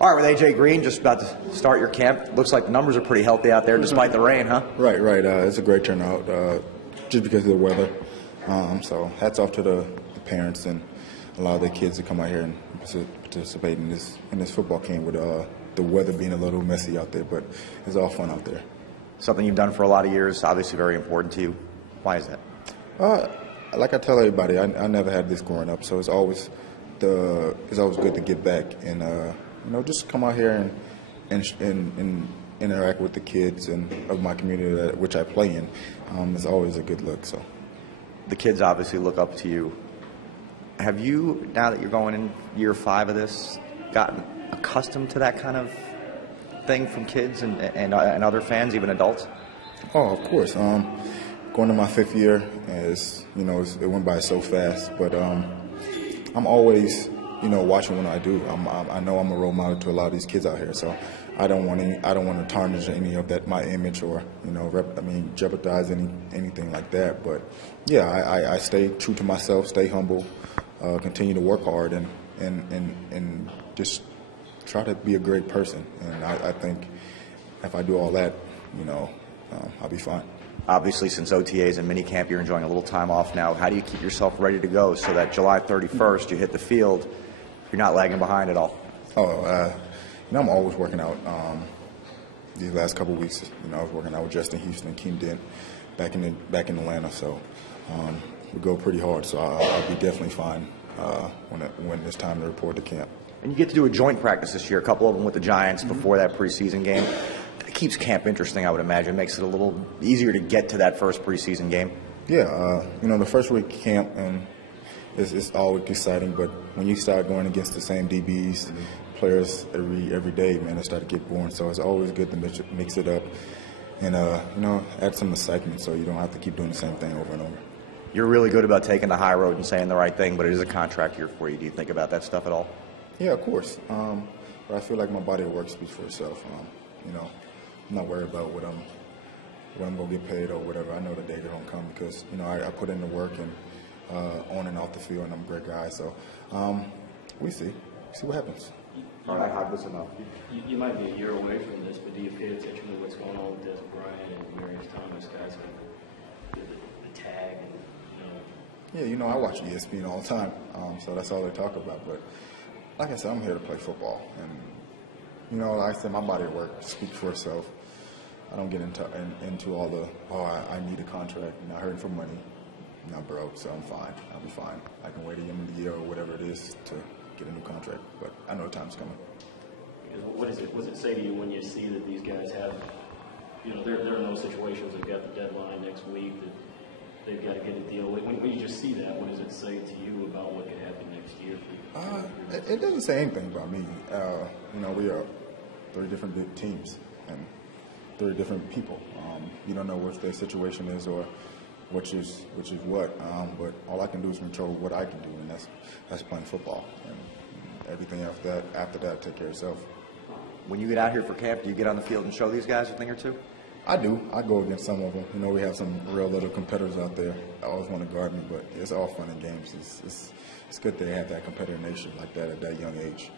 All right, with A.J. Green just about to start your camp, looks like the numbers are pretty healthy out there despite the rain, huh? Right. It's a great turnout just because of the weather. So hats off to the parents and a lot of the kids that come out here and participate in this football game with the weather being a little messy out there, but it's all fun out there. Something you've done for a lot of years, obviously very important to you. Why is that? Like I tell everybody, I never had this growing up, so it's always good to get back and just come out here and interact with the kids and of my community which I play in. It's always a good look. So the kids obviously look up to you. Have you, now that you're going in year 5 of this, gotten accustomed to that kind of thing from kids and other fans, even adults? Oh, of course. Going to my 5th year, it went by so fast. But I'm always, watching what I do. I know I'm a role model to a lot of these kids out here, so I don't want to tarnish any of that, my image, or jeopardize anything like that. But yeah, I stay true to myself, stay humble, continue to work hard, and just try to be a great person. And I think if I do all that, I'll be fine. Obviously, since OTAs and minicamp, you're enjoying a little time off now. How do you keep yourself ready to go so that July 31st you hit the field, you're not lagging behind at all? I'm always working out. These last couple of weeks, I was working out with Justin Houston and Keem Dent back in Atlanta. So we go pretty hard. So I'll be definitely fine when it's time to report to camp. And you get to do a joint practice this year, a couple of them with the Giants before that preseason game. It keeps camp interesting, I would imagine. It makes it a little easier to get to that first preseason game. Yeah, the first week camp and it's always exciting, but when you start going against the same DBs, players every day, man, it starts to get boring. So it's always good to mix it up and add some excitement so you don't have to keep doing the same thing over and over. You're really good about taking the high road and saying the right thing, but it is a contract year for you. Do you think about that stuff at all? Yeah, of course. But I feel like my body of work speaks for itself. I'm not worried about what I'm going to get paid or whatever. I know the day they're going to come because, I put in the work and on and off the field, and I'm a great guy. So we see what happens. All right, I listen up. You might be a year away from this, but do you pay attention to what's going on with Des Bryant and Marius Thomas, guys like the tag and, Yeah, I watch ESPN all the time, so that's all they talk about. But like I said, I'm here to play football, and like I said, my body of work speaks for itself. I don't get into all the I need a contract, not hurting for money, not broke, so I'm fine. I'll be fine. I can wait a year or whatever it is to get a new contract, but I know the time's coming. What does it say to you when you see that these guys have, they're in those situations, they've got the deadline next week, that they've got to get a deal. When you just see that, what does it say to you about what could happen next year for you? It doesn't say anything about me. We are 3 different teams and 3 different people. You don't know what their situation is or which is what. But all I can do is control what I can do, and that's playing football. And everything after that, take care of yourself. When you get out here for camp, do you get on the field and show these guys a thing or two? I do. I go against some of them. We have some real little competitors out there. I always want to guard me, but it's all fun and games. It's good to have that competitive nation like that at that young age.